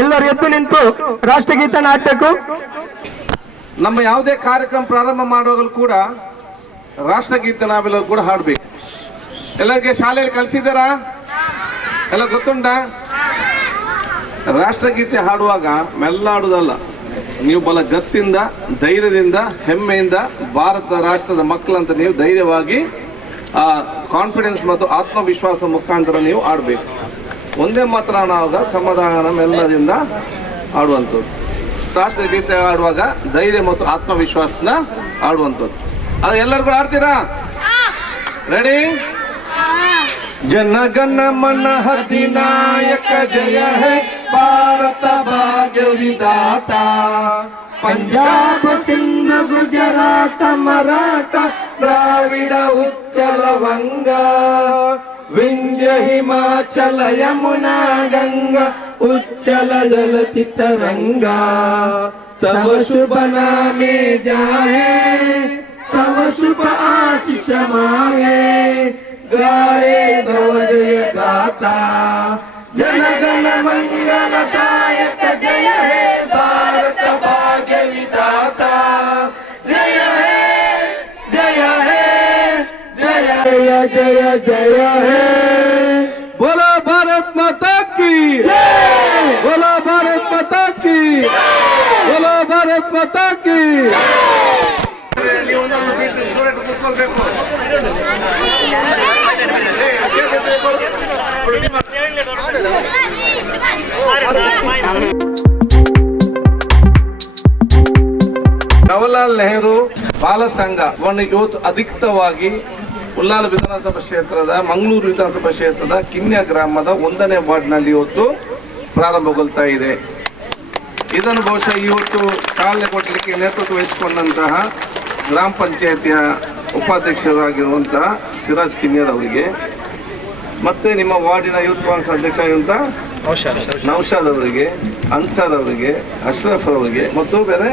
ಎಲ್ಲರೂ ಎದ್ದು ನಿಂತು ರಾಷ್ಟ್ರಗೀತೆಯನ್ನು ಹಾಡಬೇಕು. ನಮ್ಮ ಯಾವುದೇ ಕಾರ್ಯಕ್ರಮ ಪ್ರಾರಂಭ ಮಾಡುವಾಗಲೂ ಕೂಡ ರಾಷ್ಟ್ರಗೀತೆ ನಾವೆಲ್ಲರೂ ಕೂಡ ಹಾಡಬೇಕು. ಎಲ್ಲರಿಗೆ ಶಾಲೆಯಲ್ಲಿ ಕಲಿಸಿದಾರಾ? ಎಲ್ಲ ಗೊತ್ತುಂಟಾ? ರಾಷ್ಟ್ರಗೀತೆ ಹಾಡುವಾಗ ಮೆಲ್ಲ ಹಾಡುವುದಲ್ಲ, ನೀವು ಬಲ ಗತ್ತಿಂದ, ಧೈರ್ಯದಿಂದ, ಹೆಮ್ಮೆಯಿಂದ ಭಾರತ ರಾಷ್ಟ್ರದ ಮಕ್ಕಳಂತ ನೀವು ಧೈರ್ಯವಾಗಿ ಕಾನ್ಫಿಡೆನ್ಸ್ ಮತ್ತು ಆತ್ಮವಿಶ್ವಾಸ ಮುಖಾಂತರ ನೀವು ಆಡಬೇಕು. ಒಂದೇ ಮಾತ್ರ ಆಡುವಾಗ ಸಮಾಧಾನ ಮೆಲ್ಲದಿಂದ ಆಡುವಂಥದ್ದು. ರಾಷ್ಟ್ರಗೀತೆ ಆಡುವಾಗ ಧೈರ್ಯ ಮತ್ತು ಆತ್ಮವಿಶ್ವಾಸನ ಆಡುವಂಥದ್ದು. ಅದು ಎಲ್ಲರೂ ಕೂಡ ಆಡ್ತೀರಾ? ರೆಡಿ? ಜನಗಣ ಮನ ಅಧಿನಾಯಕ ಜಯ ಹೇ ಭಾರತ ಭಾಗ್ಯ ವಿಧಾತ, ಪಂಜಾಬ್ ಸಿಂಧ್ ಗುಜರಾತ ಮರಾಠ ದ್ರಾವಿಡ ಉಚ್ಚಲ ವಂಗ, ವಿಂಧ್ಯ ಹಿಮಾಚಲ ಯಮುನಾ ಗಂಗಾ ಉಚ್ಚಲ ಜಲತಿ ತರಂಗ, ತವ ಶುಭ ನಾಮೆ ಜಾಯೇ ಸವ ಶುಭ ಆಶಿಷ ಮಾಯೇ, गाए नव जय गाता, जनगण मंगलदायक जय हे भारत भाग्य विधाता, जय हे जय हे जय जय जय जय हे, बोलो भारत माता की जय, बोलो भारत माता की, बोलो भारत माता की. ಜವಾಹರ್ಲಾಲ್ ನೆಹರು ಬಾಲ ಸಂಘವನ್ನು ಇವತ್ತು ಅಧಿಕೃತವಾಗಿ ಉಳ್ಳಾಲ ವಿಧಾನಸಭಾ ಕ್ಷೇತ್ರದ, ಮಂಗಳೂರು ವಿಧಾನಸಭಾ ಕ್ಷೇತ್ರದ ಕಿನ್ಯ ಗ್ರಾಮದ 1ನೇ ವಾರ್ಡ್ನಲ್ಲಿ ಇವತ್ತು ಪ್ರಾರಂಭಗೊಳ್ತಾ ಇದೆ. ಇದನ್ನು ಬಹುಶಃ ಇವತ್ತು ಚಾಲನೆ ಕೊಡಲಿಕ್ಕೆ ನೇತೃತ್ವ ವಹಿಸಿಕೊಂಡಂತಹ ಗ್ರಾಮ ಪಂಚಾಯತಿಯ ಉಪಾಧ್ಯಕ್ಷರಾಗಿರುವಂತಹ ಸಿರಾಜ್ ಕಿನ್ಯರ್ ಅವರಿಗೆ, ಮತ್ತೆ ನಿಮ್ಮ ವಾರ್ಡಿನ ಯೂತ್ ಕಾಂಗ್ರೆಸ್ ಅಧ್ಯಕ್ಷ ಆಗಿರುವಂತಹ ನೌಶಾದ್ ಅವರಿಗೆ, ಅನ್ಸಾರ್ ಅವರಿಗೆ, ಅಶ್ರಫ್ ಅವರಿಗೆ ಮತ್ತು ಬೇರೆ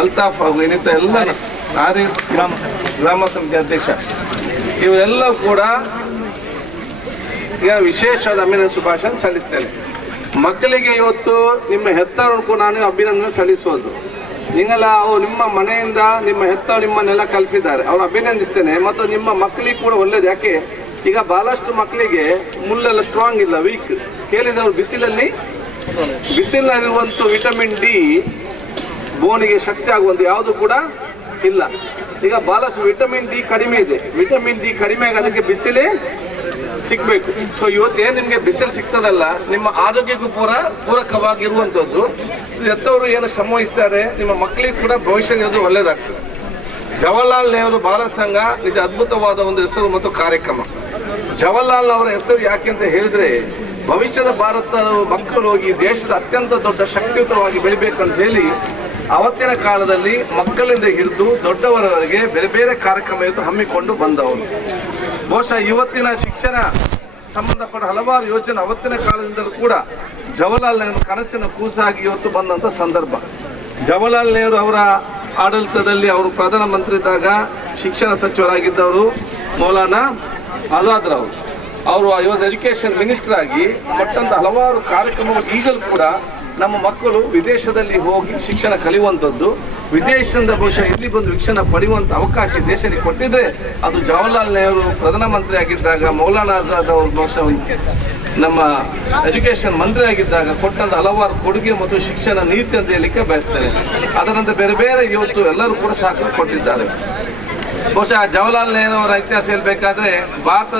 ಅಲ್ತಾಫ್ ಅವರು, ಇನ್ನಿತ ಎಲ್ಲ ಆರ್ಎಸ್ ಗ್ರಾಮ ಸಮಿತಿ ಅಧ್ಯಕ್ಷ, ಇವರೆಲ್ಲ ಕೂಡ ಈಗ ವಿಶೇಷವಾದ ಅಭಿನಂದನೆ ಶುಭಾಶಯ ಸಲ್ಲಿಸ್ತೇನೆ. ಮಕ್ಕಳಿಗೆ ಇವತ್ತು ನಿಮ್ಮ ಹೆತ್ತವರಿಗೂ ನಾನು ಅಭಿನಂದನೆ ಸಲ್ಲಿಸುವುದು. ನಿಂಗೆಲ್ಲ ನಿಮ್ಮ ಮನೆಯಿಂದ ನಿಮ್ಮ ಹೆತ್ತವರು ನಿಮ್ಮನ್ನೆಲ್ಲ ಕಲಿಸಿದ್ದಾರೆ, ಅವ್ರು ಅಭಿನಂದಿಸ್ತೇನೆ. ಮತ್ತು ನಿಮ್ಮ ಮಕ್ಕಳಿಗೆ ಕೂಡ ಒಳ್ಳೇದು. ಯಾಕೆ ಈಗ ಬಹಳಷ್ಟು ಮಕ್ಕಳಿಗೆ ಮುಳ್ಳೆಲ್ಲ ಸ್ಟ್ರಾಂಗ್ ಇಲ್ಲ, ವೀಕ್. ಕೇಳಿದವರು ಬಿಸಿಲಿನಲ್ಲಿರುವಂಥ ವಿಟಮಿನ್ ಡಿ ಬೋನಿಗೆ ಶಕ್ತಿ ಆಗುವಂಥ ಯಾವುದು ಕೂಡ ಇಲ್ಲ. ಈಗ ಬಹಳಷ್ಟು ವಿಟಮಿನ್ ಡಿ ಕಡಿಮೆ ಇದೆ. ವಿಟಮಿನ್ ಡಿ ಕಡಿಮೆ ಆಗೋದಕ್ಕೆ ಬಿಸಿಲೇ ಸಿಗಬೇಕು. ಸೊ ಇವತ್ತು ಏನು ನಿಮಗೆ ಬಿಸಿಲು ಸಿಗ್ತದಲ್ಲ, ನಿಮ್ಮ ಆರೋಗ್ಯಕ್ಕೂ ಪೂರಕವಾಗಿರುವಂಥದ್ದು. ಎತ್ತವರು ಏನು ಶ್ರಮ ವಹಿಸ್ತಾರೆ, ನಿಮ್ಮ ಮಕ್ಕಳಿಗೆ ಕೂಡ ಭವಿಷ್ಯದ ಒಳ್ಳೆಯದಾಗ್ತದೆ. ಜವಾಹರ್ಲಾಲ್ ನೆಹರು ಬಾಲ ಸಂಘ ಇದು ಅದ್ಭುತವಾದ ಒಂದು ಹೆಸರು ಮತ್ತು ಕಾರ್ಯಕ್ರಮ. ಜವಾಹರ್ಲಾಲ್ ಅವರ ಹೆಸರು ಯಾಕೆ ಅಂತ ಹೇಳಿದ್ರೆ, ಭವಿಷ್ಯದ ಭಾರತದ ಮಕ್ಕಳು ಈ ದೇಶದ ಅತ್ಯಂತ ದೊಡ್ಡ ಶಕ್ತಿಯುತವಾಗಿ ಬೆಳಿಬೇಕಂತ ಹೇಳಿ ಅವತ್ತಿನ ಕಾಲದಲ್ಲಿ ಮಕ್ಕಳಿಂದ ಹಿಡಿದು ದೊಡ್ಡವರವರೆಗೆ ಬೇರೆ ಬೇರೆ ಕಾರ್ಯಕ್ರಮ ಇವತ್ತು ಹಮ್ಮಿಕೊಂಡು ಬಂದವರು. ಬಹುಶಃ ಇವತ್ತಿನ ಶಿಕ್ಷಣ ಸಂಬಂಧಪಟ್ಟ ಹಲವಾರು ಯೋಜನೆ ಅವತ್ತಿನ ಕಾಲದಿಂದಲೂ ಕೂಡ ಜವಾಹರ್ಲಾಲ್ ನೆಹರು ಕನಸಿನ ಕೂಸಾಗಿ ಇವತ್ತು ಬಂದಂಥ ಸಂದರ್ಭ. ಜವಾಹರ್ಲಾಲ್ ನೆಹರು ಅವರ ಆಡಳಿತದಲ್ಲಿ ಅವರು ಪ್ರಧಾನಮಂತ್ರಿ ಇದ್ದಾಗ ಶಿಕ್ಷಣ ಸಚಿವರಾಗಿದ್ದವರು ಮೌಲಾನಾ ಆಜಾದ್ ರವರು. ಅವರು ಎಜುಕೇಷನ್ ಮಿನಿಸ್ಟರ್ ಆಗಿ ಕೊಟ್ಟಂತ ಹಲವಾರು ಕಾರ್ಯಕ್ರಮಗಳು ಈಗಲೂ ಕೂಡ ನಮ್ಮ ಮಕ್ಕಳು ವಿದೇಶದಲ್ಲಿ ಹೋಗಿ ಶಿಕ್ಷಣ ಕಲಿಯುವಂಥದ್ದು, ವಿದೇಶದಿಂದ ಬಹುಶಃ ಇಲ್ಲಿ ಬಂದು ಶಿಕ್ಷಣ ಪಡೆಯುವಂಥ ಅವಕಾಶ ದೇಶಕ್ಕೆ ಕೊಟ್ಟಿದ್ರೆ ಅದು ಜವಾಹರ್ಲಾಲ್ ನೆಹರು ಪ್ರಧಾನಮಂತ್ರಿ ಆಗಿದ್ದಾಗ, ಮೌಲಾನಾ ಆಜಾದ್ ಅವರು ಬಹುಶಃ ನಮ್ಮ ಎಜುಕೇಷನ್ ಮಂತ್ರಿ ಆಗಿದ್ದಾಗ ಕೊಟ್ಟಂತ ಹಲವಾರು ಕೊಡುಗೆ ಮತ್ತು ಶಿಕ್ಷಣ ನೀತಿ ಅಂತ ಹೇಳಲಿಕ್ಕೆ ಬಯಸ್ತೇನೆ. ಅದರಂತೆ ಬೇರೆ ಬೇರೆ ಇವತ್ತು ಎಲ್ಲರೂ ಕೂಡ ಸಹಕಾರ ಕೊಟ್ಟಿದ್ದಾರೆ. ಬಹುಶಃ ಜವಾಹರ್ಲಾಲ್ ನೆಹರು ಅವರ ಇತಿಹಾಸ ಹೇಳಬೇಕಾದ್ರೆ ಭಾರತ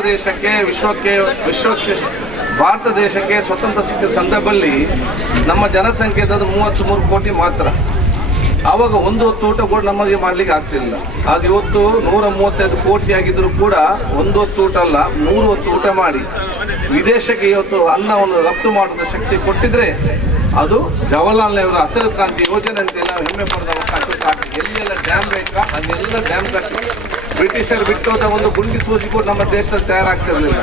ದೇಶಕ್ಕೆ ಸ್ವತಂತ್ರ ಸಿಕ್ಕಿದ ಸಂದರ್ಭದಲ್ಲಿ ನಮ್ಮ ಜನಸಂಖ್ಯೆ ಇದ್ದದ್ದು 33 ಕೋಟಿ ಮಾತ್ರ. ಆವಾಗ ಒಂದು ಹೊತ್ತು ಊಟ ಕೂಡ ನಮಗೆ ಮಾಡಲಿಕ್ಕೆ ಆಗ್ತಿರಲಿಲ್ಲ. ಅದು ಇವತ್ತು 135 ಕೋಟಿ ಆಗಿದ್ರು ಕೂಡ ಒಂದು ಹೊತ್ತು ಊಟ ಅಲ್ಲ, 3 ಹೊತ್ತು ಊಟ ಮಾಡಿ ವಿದೇಶಕ್ಕೆ ಇವತ್ತು ಅನ್ನವನ್ನು ರಫ್ತು ಮಾಡುವ ಶಕ್ತಿ ಕೊಟ್ಟಿದ್ರೆ ಅದು ಜವಾಹರ್ಲಾಲ್ ನೆಹರು ಹಸಿರು ಕ್ರಾಂತಿ ಯೋಜನೆ ಅಂತೆಲ್ಲ ಹೆಮ್ಮೆ ಪಡೆದ ಅವಕಾಶ. ಎಲ್ಲೆಲ್ಲ ಡ್ಯಾಮ್ ಬೇಕಾ ಅಲ್ಲೆಲ್ಲ ಡ್ಯಾಮ್ ಕಟ್ಟಿ ಬ್ರಿಟಿಷರು ಬಿಟ್ಟೋದ ಒಂದು ಗುಂಡಿ ಸೂಜಿ ಕೂಡ ನಮ್ಮ ದೇಶದಲ್ಲಿ ತಯಾರಾಗ್ತಿರಲಿಲ್ಲ.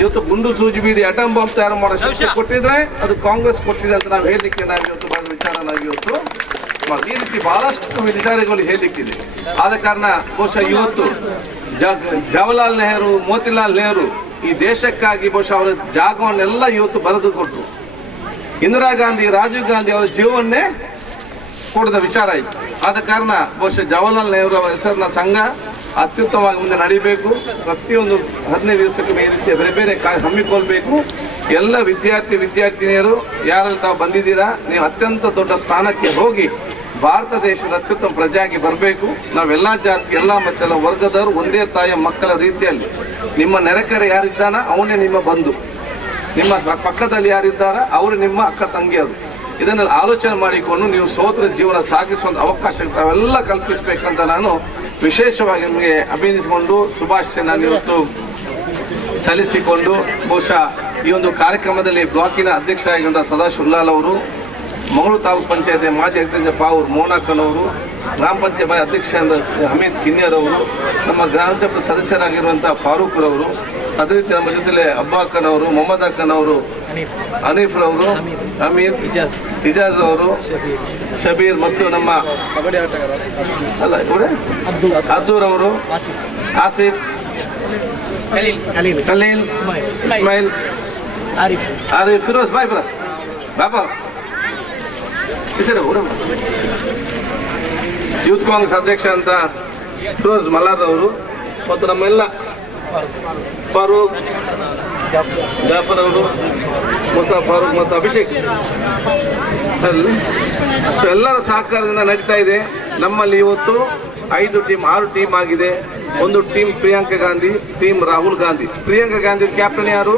ಇವತ್ತು ಗುಂಡು ಸೂಜಿ ಬೀಡಿ ಅಟಮ್ ಬಾಂಬ್ ತಯಾರು ಮಾಡೋ ಶಕ್ತಿ ಕೊಟ್ಟಿದ್ರೆ ಅದು ಕಾಂಗ್ರೆಸ್ ಕೊಟ್ಟಿದೆ ಅಂತ ನಾವು ಹೇಳಲಿಕ್ಕೆ ನಾವು ಇವತ್ತು ಬಹಳ ವಿಚಾರನಾಗಿ ಇವತ್ತು ಈ ರೀತಿ ಬಹಳಷ್ಟು ವಿಚಾರಗಳು ಹೇಳಲಿಕ್ಕಿದೆ. ಆದ ಕಾರಣ ಬಹುಶಃ ಇವತ್ತು ಜವಾಹರ್ಲಾಲ್ ನೆಹರು, ಮೋತಿಲಾಲ್ ನೆಹರು ಈ ದೇಶಕ್ಕಾಗಿ ಬಹುಶಃ ಅವರ ಜಾಗವನ್ನೆಲ್ಲ ಇವತ್ತು ಬರೆದು ಕೊಟ್ಟರು. ಇಂದಿರಾ ಗಾಂಧಿ, ರಾಜೀವ್ ಗಾಂಧಿ ಅವರ ಜೀವವನ್ನೇ ಕೂಡಿದ ವಿಚಾರ ಇದು. ಆದ ಕಾರಣ ಬಹುಶಃ ಜವಾಹರ್ಲಾಲ್ ನೆಹರು ಅವರ ಹೆಸರಿನ ಸಂಘ ಅತ್ಯುತ್ತಮವಾಗಿ ಮುಂದೆ ನಡೀಬೇಕು. ಪ್ರತಿಯೊಂದು 15 ದಿವಸಕ್ಕೆ ಈ ರೀತಿಯ ಬೇರೆ ಬೇರೆ ಹಮ್ಮಿಕೊಳ್ಬೇಕು. ಎಲ್ಲ ವಿದ್ಯಾರ್ಥಿನಿಯರು ಯಾರಲ್ಲಿ ತಾವು ಬಂದಿದ್ದೀರಾ, ನೀವು ಅತ್ಯಂತ ದೊಡ್ಡ ಸ್ಥಾನಕ್ಕೆ ಹೋಗಿ ಭಾರತ ದೇಶದ ಅತ್ಯುತ್ತಮ ಪ್ರಜೆಯಾಗಿ ಬರಬೇಕು. ನಾವೆಲ್ಲ ಜಾತಿ, ಎಲ್ಲ ಮತ್ತೆಲ್ಲ ವರ್ಗದವರು ಒಂದೇ ತಾಯಿಯ ಮಕ್ಕಳ ರೀತಿಯಲ್ಲಿ, ನಿಮ್ಮ ನೆರೆಕರೆ ಯಾರಿದ್ದಾನ ಅವನೇ ನಿಮ್ಮ ಬಂಧು, ನಿಮ್ಮ ಪಕ್ಕದಲ್ಲಿ ಯಾರಿದ್ದಾರ ಅವರು ನಿಮ್ಮ ಅಕ್ಕ ತಂಗಿಯರು. ಇದನ್ನೆಲ್ಲ ಆಲೋಚನೆ ಮಾಡಿಕೊಂಡು ನೀವು ಸ್ವತಂತ್ರ ಜೀವನ ಸಾಗಿಸುವಂಥ ಅವಕಾಶ ತಾವೆಲ್ಲ ಕಲ್ಪಿಸಬೇಕಂತ ನಾನು ವಿಶೇಷವಾಗಿ ನಿಮಗೆ ಅಭಿನಂದಿಸಿಕೊಂಡು ಶುಭಾಶಯನ ಇವತ್ತು ಸಲ್ಲಿಸಿಕೊಂಡು, ಬಹುಶಃ ಈ ಒಂದು ಕಾರ್ಯಕ್ರಮದಲ್ಲಿ ಬ್ಲಾಕಿನ ಅಧ್ಯಕ್ಷರಾಗಿರುವಂಥ ಸದಾಶಿವಲಾಲ್ ಅವರು, ಮಂಗಳೂರು ತಾಲೂಕು ಪಂಚಾಯತ್ ಮಾಜಿ ಅಧ್ಯಕ್ಷ ಪಾವೂರ್ ಮೋನಾಕನವರು, ಗ್ರಾಮ ಪಂಚಾಯತ್ ಅಧ್ಯಕ್ಷ ಹಮೀದ್ ಕಿನ್ಯರ್ ಅವರು, ನಮ್ಮ ಗ್ರಾಮ ಪಂಚಾಯತ್ ಸದಸ್ಯರಾಗಿರುವಂಥ ಫಾರೂಕ್ರವರು, ಅದೇ ರೀತಿ ನಮ್ಮ ಜೊತೆಲೆ ಅಬ್ಬಾಕ್ಕನವರು, ಮೊಹಮ್ಮದ್ ಅಕ್ಕನವರು, ಹನೀಫ್ರವರು, ಹಮೀದ್, ಇಜಾಜ್ ಅವರು, ಶಬೀರ್ ಮತ್ತು ನಮ್ಮ ಅಲ್ಲ ಇವರೇ ಅಬ್ದೂರ್ ಅವರು, ಆಸಿಫ್, ಖಲೀಲ್, ಇಸ್ಮಾಯಿಲ್, ಆರಿಫ್, ಫಿರೋಜ್ ಬಾಯ್ ಬ್ರ ಬಾಬಾ ಯೂತ್ ಕಾಂಗ್ರೆಸ್ ಅಧ್ಯಕ್ಷ ಅಂತ ಫಿರೋಜ್ ಮಲಾರ್ ಅವರು ಮತ್ತು ನಮ್ಮೆಲ್ಲ ಫಾರೂಕ್, ಜಾಫರ್ ಅವರು, ಮುಸಾ ಫಾರೂಕ್ ಮತ್ತು ಅಭಿಷೇಕ್ ಅಲ್ಲಿ ಸೊ ಎಲ್ಲರ ಸಹಕಾರದಿಂದ ನಡೀತಾ ಇದೆ. ನಮ್ಮಲ್ಲಿ ಇವತ್ತು 5 ಟೀಮ್ 6 ಟೀಮ್ ಆಗಿದೆ. ಒಂದು team Priyanka Gandhi, team Rahul Gandhi. Priyanka Gandhi captain ಯಾರು?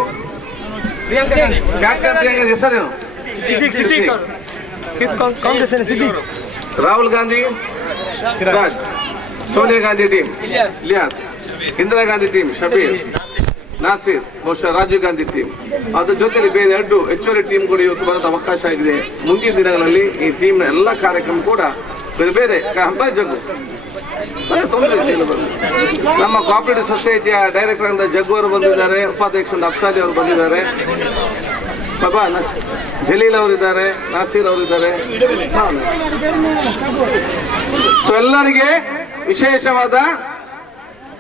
ಕ್ಯಾಪ್ಟನ್ ಪ್ರಿಯಾಂಕಾ ಹೆಸರೇನು? ರಾಹುಲ್ ಗಾಂಧಿ ಸಿರಾಜ್, ಸೋನಿಯಾ ಗಾಂಧಿ ಟೀಮ್ ಇಲಿಯಾಸ್, ಇಂದಿರಾ ಗಾಂಧಿ ಟೀಮ್ ಶಬೀರ್, ನಾಸಿರ್, ಬಹುಶಃ ರಾಜೀವ್ ಗಾಂಧಿ ಟೀಮ್. ಅದ್ರ ಜೊತೆಲಿ ಬೇರೆ 2 ಹೆಚ್ಚುವರಿ ಟೀಮ್ ಕೂಡ ಇವತ್ತು ಬರೋದು ಅವಕಾಶ ಆಗಿದೆ. ಮುಂದಿನ ದಿನಗಳಲ್ಲಿ ಈ ಟೀಮ್ನ ಎಲ್ಲ ಕಾರ್ಯಕ್ರಮ ಕೂಡ ಬೇರೆ ಬೇರೆ ಜಗ್ಗು ನಮ್ಮ ಕೋಆಪರೇಟಿವ್ ಸೊಸೈಟಿಯ ಡೈರೆಕ್ಟರ್ ಅಂತ ಜಗ್ಗು ಅವರು ಬಂದಿದ್ದಾರೆ, ಉಪಾಧ್ಯಕ್ಷ ಅಫ್ಸಾಲಿ ಅವರು ಬಂದಿದ್ದಾರೆ, ಬಾಬಾ ಜಲೀಲ್ ಅವರಿದ್ದಾರೆ, ನಾಸೀರ್ ಅವರಿದ್ದಾರೆ. ಸೊ ಎಲ್ಲರಿಗೆ ವಿಶೇಷವಾದ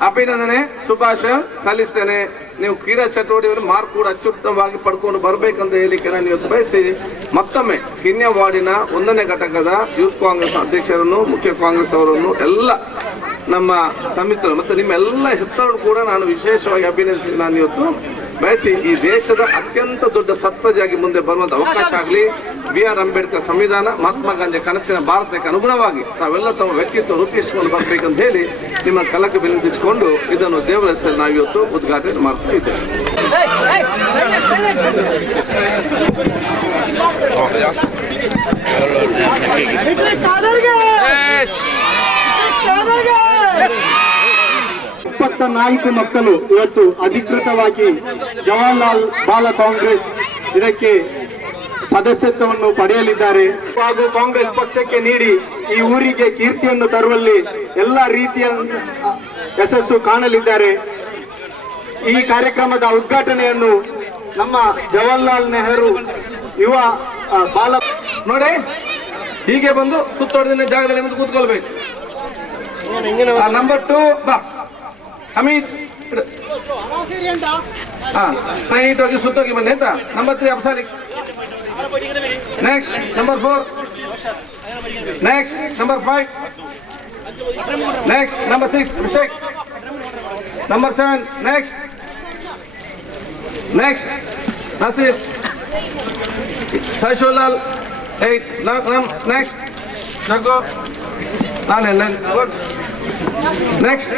ಅಭಿನಂದನೆ, ಶುಭಾಶಯ ಸಲ್ಲಿಸ್ತೇನೆ. ನೀವು ಕ್ರೀಡಾ ಚಟುವಟಿಕೆಗಳು ಮಾರ್ಕ್ ಕೂಡ ಅತ್ಯುತ್ತಮವಾಗಿ ಪಡ್ಕೊಂಡು ಬರಬೇಕಂತ ಹೇಳಿಕೆ ನಾನು ಇವತ್ತು ಬಯಸಿ ಮತ್ತೊಮ್ಮೆ ಕಿನ್ಯ ವಾರ್ಡಿನ 1ನೇ ಘಟಕದ ಯೂತ್ ಕಾಂಗ್ರೆಸ್ ಅಧ್ಯಕ್ಷರನ್ನು, ಮುಖ್ಯ ಕಾಂಗ್ರೆಸ್ ಅವರನ್ನು, ಎಲ್ಲ ನಮ್ಮ ಸಮಿತಿಗಳು ಮತ್ತು ನಿಮ್ಮೆಲ್ಲ ಹೆತ್ತರು ಕೂಡ ನಾನು ವಿಶೇಷವಾಗಿ ಅಭಿನಂದಿಸಿ ನಾನು ಇವತ್ತು ಬಯಸಿ ಈ ದೇಶದ ಅತ್ಯಂತ ದೊಡ್ಡ ಸತ್ಪ್ರಜೆಯಾಗಿ ಮುಂದೆ ಬರುವಂಥ ಅವಕಾಶ ಆಗಲಿ. BR ಅಂಬೇಡ್ಕರ್ ಸಂವಿಧಾನ, ಮಹಾತ್ಮ ಗಾಂಧಿ ಕನಸಿನ ಭಾರತಕ್ಕೆ ಅನುಗುಣವಾಗಿ ತಾವೆಲ್ಲ ತಮ್ಮ ವ್ಯಕ್ತಿತ್ವ ರೂಪಿಸಿಕೊಂಡು ಬರಬೇಕಂತ ಹೇಳಿ ನಿಮ್ಮ ಕಲಕ್ಕೆ ವಿನಂತಿಸಿಕೊಂಡು ಇದನ್ನು ದೇವರ ಹೆಸರು ನಾವು ಇವತ್ತು ಉದ್ಘಾಟನೆ ಮಾಡ್ತಾ ಇದ್ದೇವೆ. ನಾಲ್ಕು ಮಕ್ಕಳು ಇವತ್ತು ಅಧಿಕೃತವಾಗಿ ಜವಾಹರ್ಲಾಲ್ ಬಾಲ ಕಾಂಗ್ರೆಸ್ ಇದಕ್ಕೆ ಸದಸ್ಯತ್ವವನ್ನು ಪಡೆಯಲಿದ್ದಾರೆ ಹಾಗೂ ಕಾಂಗ್ರೆಸ್ ಪಕ್ಷಕ್ಕೆ ನೀಡಿ ಈ ಊರಿಗೆ ಕೀರ್ತಿಯನ್ನು ತರುವಲ್ಲಿ ಎಲ್ಲ ರೀತಿಯ ಯಶಸ್ಸು ಕಾಣಲಿದ್ದಾರೆ. ಈ ಕಾರ್ಯಕ್ರಮದ ಉದ್ಘಾಟನೆಯನ್ನು ನಮ್ಮ ಜವಾಹರ್ಲಾಲ್ ನೆಹರು ಯುವ ಬಾಲ ನೋಡಿ ಹೀಗೆ ಬಂದು ಸುತ್ತೋಡಿನ ಜಾಗದಲ್ಲಿ ಬಂದು ಕೂತ್ಕೊಳ್ಬೇಕು. ನಂಬರ್ 2 ಬಾ ಹಮೀದ್, ಸ್ಟ್ರೈಟ್ ಹೋಗಿ ಸುತ್ತೋಗಿ ಬನ್ನಿ ಆಯ್ತಾ. ನಂಬರ್ 3 ಅಫ್ಸಾಲಿ, next number 4, next number 5, next number 6 Abhishek, number 7 next Naseer, Sadashivlal 8, next Jaggu, ನಾನು good, next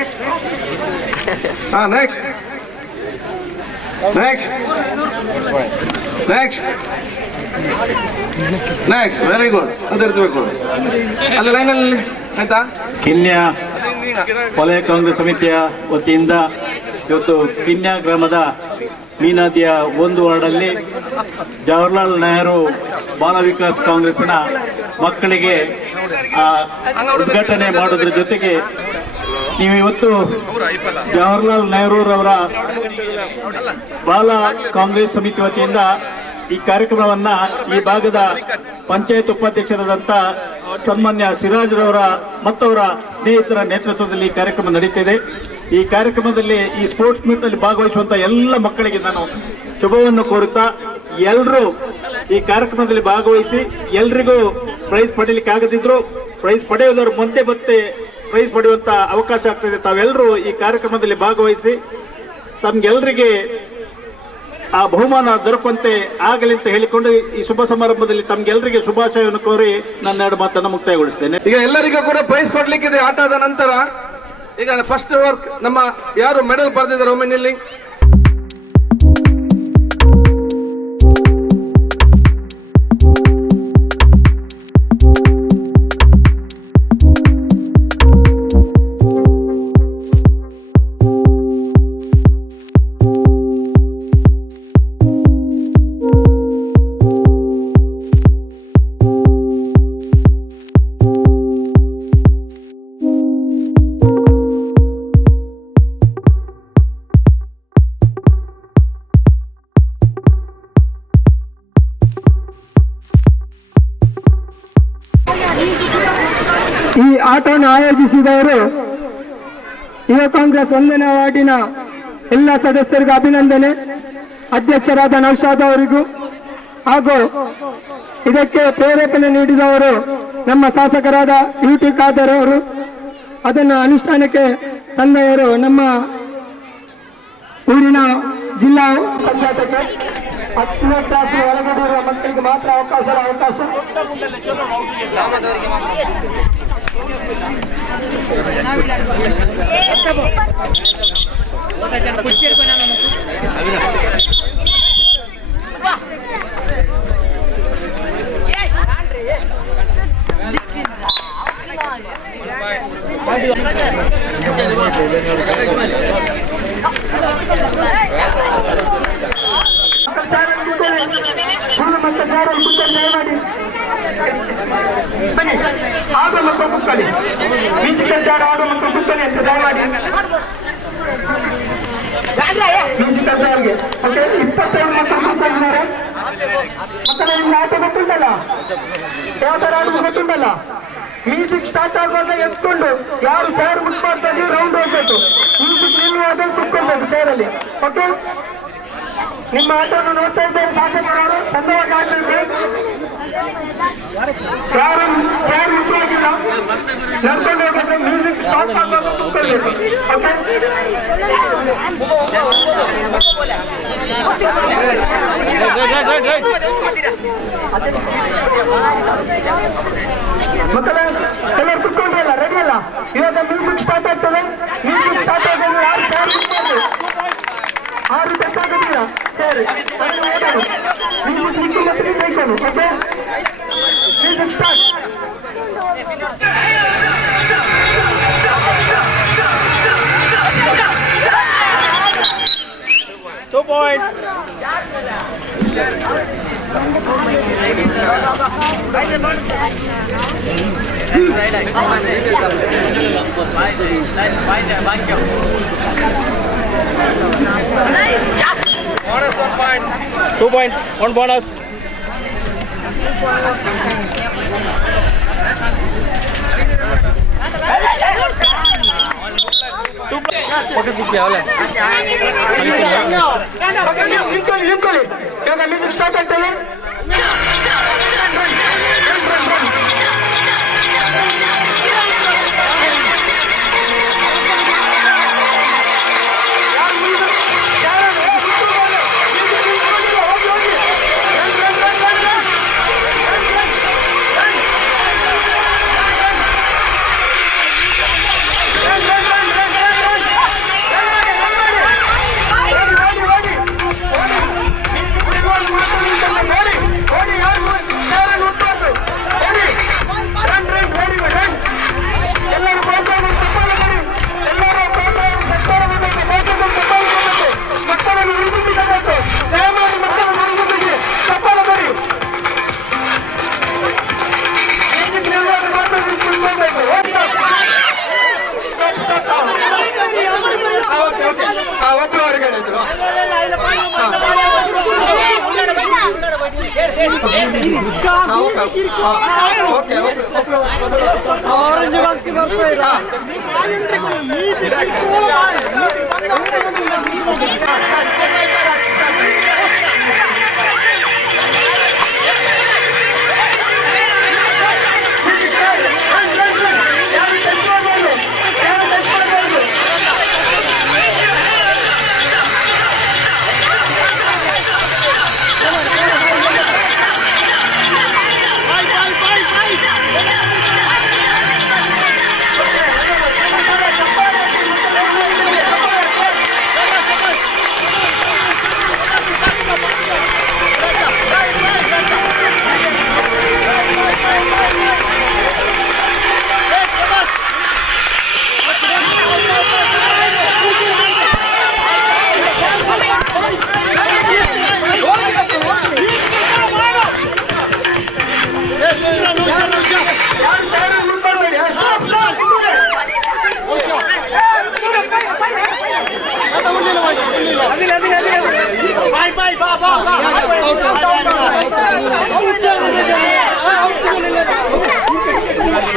next very good ಅಂತ ಇರ್ತೀಬೇಕು ಅಲ್ಲಿ ಲೈನಲ್ಲಿ ಆಯ್ತಾ. ಕಿನ್ಯ ವಲಯ ಕಾಂಗ್ರೆಸ್ ಸಮಿತಿಯ ವತಿಯಿಂದ ಇವತ್ತು ಕಿನ್ಯ ಗ್ರಾಮದ ಮೀನಾದಿಯ 1 ವಾರ್ಡಲ್ಲಿ ಜವಾಹರ್ಲಾಲ್ ನೆಹರು ಬಾಲ ವಿಕಾಸ್ ಕಾಂಗ್ರೆಸ್ನ ಮಕ್ಕಳಿಗೆ ಉದ್ಘಾಟನೆ ಮಾಡೋದ್ರ ಜೊತೆಗೆ ನೀವು ಇವತ್ತು ಜವಾಹರ್ಲಾಲ್ ನೆಹರೂರವರ ಬಾಲ ಕಾಂಗ್ರೆಸ್ ಸಮಿತಿ ವತಿಯಿಂದ ಈ ಕಾರ್ಯಕ್ರಮವನ್ನ ಈ ಭಾಗದ ಪಂಚಾಯತ್ ಉಪಾಧ್ಯಕ್ಷರಾದಂಥ ಸನ್ಮಾನ್ಯ ಸಿರಾಜ್ ರವರ ಮತ್ತವರ ಸ್ನೇಹಿತರ ನೇತೃತ್ವದಲ್ಲಿ ಈ ಕಾರ್ಯಕ್ರಮ ನಡೀತಿದೆ. ಈ ಕಾರ್ಯಕ್ರಮದಲ್ಲಿ ಈ ಸ್ಪೋರ್ಟ್ಸ್ ಮೀಟ್ ನಲ್ಲಿ ಭಾಗವಹಿಸುವಂತ ಎಲ್ಲ ಮಕ್ಕಳಿಗೆ ನಾನು ಶುಭವನ್ನು ಕೋರುತ್ತಾ ಎಲ್ಲರೂ ಈ ಕಾರ್ಯಕ್ರಮದಲ್ಲಿ ಭಾಗವಹಿಸಿ ಎಲ್ರಿಗೂ ಪ್ರೈಸ್ ಪಡೀಲಿಕ್ಕೆ ಆಗದಿದ್ರು ಪ್ರೈಸ್ ಪಡೆಯುವುದರ ಮುಂದೆ ಮತ್ತೆ ಪ್ರೈಸ್ ಪಡೆಯುವಂತ ಅವಕಾಶ ಆಗ್ತದೆ. ತಾವೆಲ್ಲರೂ ಈ ಕಾರ್ಯಕ್ರಮದಲ್ಲಿ ಭಾಗವಹಿಸಿ ತಮ್ಗೆಲ್ಲರಿಗೆ ಆ ಬಹುಮಾನ ದೊರಕುವಂತೆ ಆಗಲಿ ಅಂತ ಹೇಳಿಕೊಂಡು ಈ ಶುಭ ಸಮಾರಂಭದಲ್ಲಿ ತಮ್ಗೆಲ್ಲರಿಗೆ ಶುಭಾಶಯವನ್ನು ಕೋರಿ ನನ್ನ 2 ಮಾತನ್ನು ಮುಕ್ತಾಯಗೊಳಿಸ್ತೇನೆ. ಈಗ ಎಲ್ಲರಿಗೂ ಕೂಡ ಪ್ರೈಸ್ ಕೊಡ್ಲಿಕ್ಕಿದೆ. ಆಟದ ನಂತರ ಈಗ ಫಸ್ಟ್ ವರ್ಕ್ ನಮ್ಮ ಯಾರು ಮೆಡಲ್ ಪಡೆದಿದ್ದಾರೆ ಒಮ್ಮೆ ನಿಲ್ಲಿ. ಈ ಆಟವನ್ನು ಆಯೋಜಿಸಿದವರು ಯುವ ಕಾಂಗ್ರೆಸ್ 1ನೇ ವಾರ್ಡಿನ ಎಲ್ಲ ಸದಸ್ಯರಿಗೂ ಅಭಿನಂದನೆ, ಅಧ್ಯಕ್ಷರಾದ ನೌಶಾದ್ ಅವರಿಗೂ ಹಾಗೂ ಇದಕ್ಕೆ ಪ್ರೇರೇಪಣೆ ನೀಡಿದವರು ನಮ್ಮ ಶಾಸಕರಾದ UT ಖಾದರ್ ಅವರು, ಅದನ್ನು ಅನುಷ್ಠಾನಕ್ಕೆ ತಂದವರು ನಮ್ಮ ಊರಿನ ಜಿಲ್ಲಾ ಪಂಚಾಯತ್ಗೆ 10ನೇ ಕ್ಲಾಸ್ ಒಳಗಡೆ ಇರುವ ಮಕ್ಕಳಿಗೆ ಮಾತ್ರ ಅವಕಾಶ. ಬನ್ನಿ, ಆಡೋ ಮಕ್ಕಳು ಕುಕ್ಕಲಿ, ಮ್ಯೂಸಿಕಲ್ ಚಾರ್ ಆಡೋ ಮಕ್ಕಳು ಕುಕ್ಕಲಿ ಅಂತ ದಯಮಾಡಿ ಮ್ಯೂಸಿಕಲ್ ಚಾರ್ಗೆ. ಓಕೆ, 25 ಮಕ್ಕಳು ಕುತ್ಕೊಂಡಿದ್ದಾರೆ. ಮಕ್ಕಳು ನಿಮ್ಗೆ ಆಟ ಗೊತ್ತುಂಟಲ್ಲ, ಯಾವ ತರ ಆಡುದು ಗೊತ್ತುಂಟಲ್ಲ. ಮ್ಯೂಸಿಕ್ ಸ್ಟಾರ್ಟ್ ಆಗುವಾಗ ಎತ್ಕೊಂಡು ಯಾರು ಚೇರ್ ಮುಟ್ಬಾರ್ದು ರೌಂಡ್ ಹೋಗ್ಬೇಕು. ಮ್ಯೂಸಿಕ್ ನಿಲ್ಲುವಾಗ ಕುತ್ಕೊಳ್ಬೇಕು ಚೇರಲ್ಲಿ. ಓಕೆ, ನಿಮ್ಮ ಆಟವನ್ನು ನೋಡ್ತಾ ಇದ್ದಾರೆ ಶಾಸಕರವರು, ಚಂದವಾಗಿ ಆಡ್ಬೇಕು. ಯಾರು ಚೇರ್ ಮುಟ್ಟುವಾಗಿಲ್ಲ, ನಡ್ಕೊಂಡು ಹೋಗ್ಬೇಕು. ಮ್ಯೂಸಿಕ್ ಸ್ಟಾರ್ಟ್ ಆಗುವಾಗ ಕುತ್ಕೊಳ್ಬೇಕು. ಓಕೆ, ಮಕ್ಕಳ ಎಲ್ಲರೂ ಕುತ್ಕೊಂಡ್ರಲ್ಲ, ರೆಡಿ ಅಲ್ಲ? ಇವಾಗ ಮ್ಯೂಸಿಕ್ ಸ್ಟಾರ್ಟ್ ಆಗ್ತದೆ. ಮ್ಯೂಸಿಕ್ ಸ್ಟಾರ್ಟ್ ಆಗೋದು ಯಾರು ಚೇರ್ ಮುಟ್ಬಾರ್ದು, ಆರು ಟಚ್ ಆಗೋದಿಲ್ಲ ಚೇರ್. ಮ್ಯೂಸಿಕ್ ನಿಂತು ಮತ್ತೆ ನಿಂತ್ಕೊಂಡು. Okay, music start. Two point, 1 bonus. ನಿಂತ್ಕೊಳ್ಳಿ, ಇವಾಗ ಮ್ಯೂಸಿಕ್ ಸ್ಟಾರ್ಟ್ ಆಗ್ತದೆ. ಆರೆಂಜ್ ಬಾಸ್ಗೆ ಬರ್ತಾ ಇಲ್ಲ. Okay,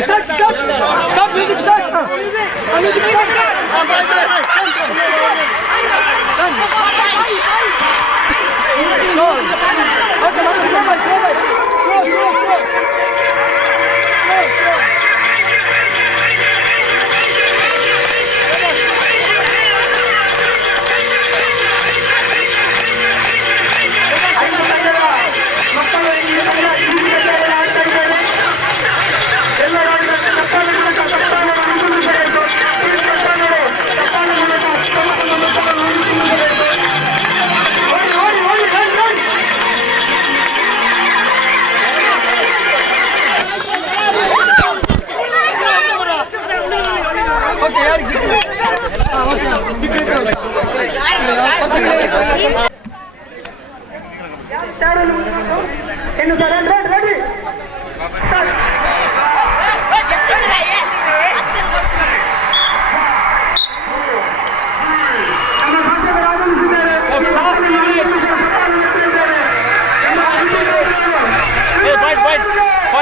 start, music start. Music ready.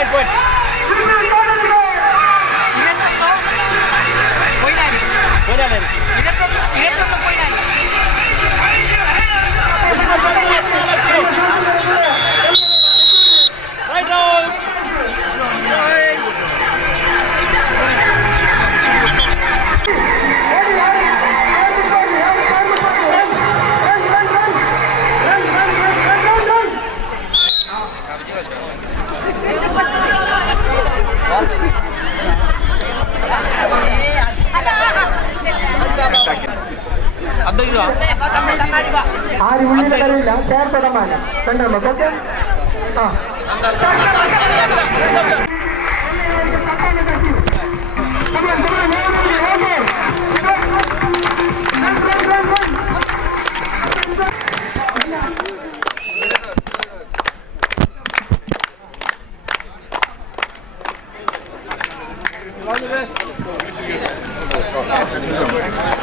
Point. ಆರು ಉಳ್ಳಿಲ್ಲ ಚೇರ್ ತಗೊಂಬ ಕಂಡ್ರಮ್ಮ ಓಕೆ ಹಾಂ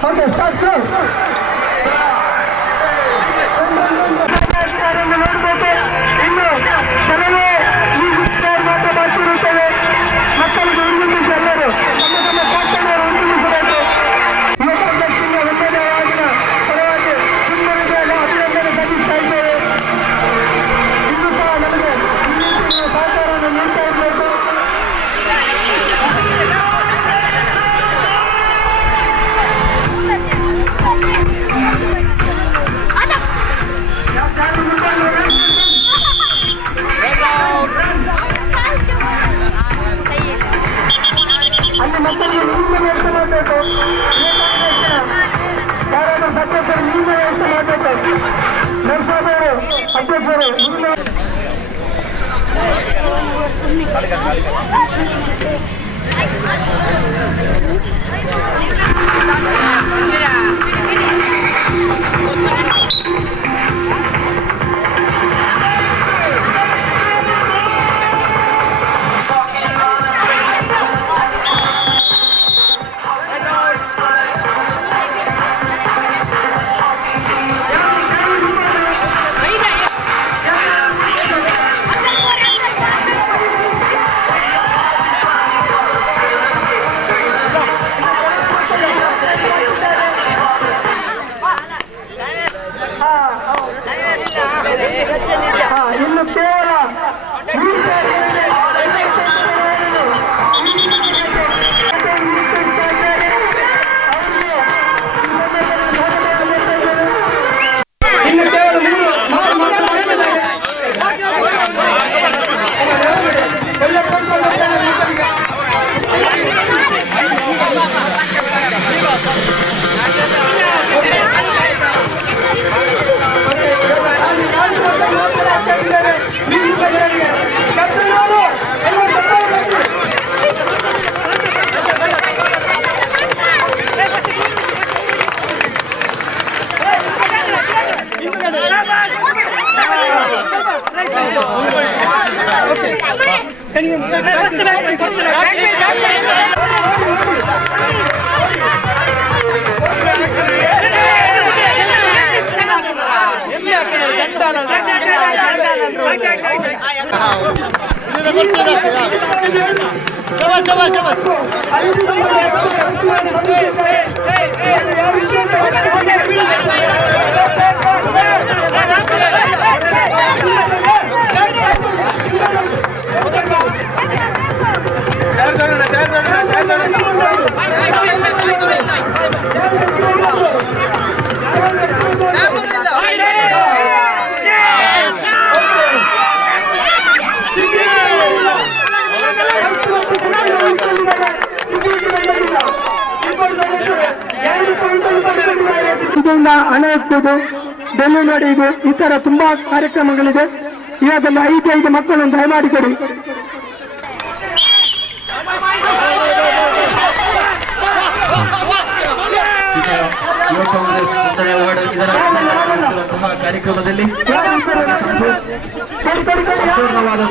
ಓಕೆ ಸ್ಟಾರ್ಟ್ ಸರ್ ಇನ್ನು ಕೆಲವೇ ಮ್ಯೂಸಿಕ್ ಚೇರ್ ಮಾತ್ರ ಬರ್ತಿರುತ್ತವೆ ಮಕ್ಕಳಿಗೆ ಉಳಿದಿದ್ದು ಎಲ್ಲರೂ ತಮ್ಮ ತಮ್ಮ ಪಾಠವನ್ನು ಉಳಿದಿಸಬೇಕು ಯುವಕರಿಗೆ ಒಳ್ಳೆಯವಾಗಿನ ಪರವಾಗಿ ಸುಮ್ಮನೆ ಅಭಿನಂದನೆ ಸಲ್ಲಿಸ್ತಾ ಇದ್ದೇವೆ ಇನ್ನೂ ಸಹ ನಮಗೆ ಈ ಸಹಕಾರವನ್ನು ನೀಡ್ತಾ ಇರಬೇಕು ಅಲ್ಲಿ ಮಕ್ಕಳಿಗೆ ನೀರಿನ ವ್ಯವಸ್ಥೆ ಮಾಡಬೇಕು ಯಾರಾದ್ರೂ ಸದಸ್ಯರು ನೀರಿನ ವ್ಯವಸ್ಥೆ ಮಾಡಬೇಕು ನರ್ಸಾದವರು ಅಧ್ಯಕ್ಷರು ನೀರಿನ ಇದರಿಂದ ಹಣ ಎತ್ತುವುದು, ಬೆನ್ನು ನಡೆಯುವುದು, ಈ ತರ ತುಂಬಾ ಕಾರ್ಯಕ್ರಮಗಳಿದೆ. ಇವಾಗೆಲ್ಲ 5 ಮಕ್ಕಳನ್ನು ದಯಮಾಡಿ ಕೊಡಿ. ಯುವ ಕಾಂಗ್ರೆಸ್ ಮುಂದಡೆ ವಾರ್ಡ್ ಇದರ ಕಾರ್ಯಕ್ರಮದಲ್ಲಿ ಸಂಪೂರ್ಣವಾದ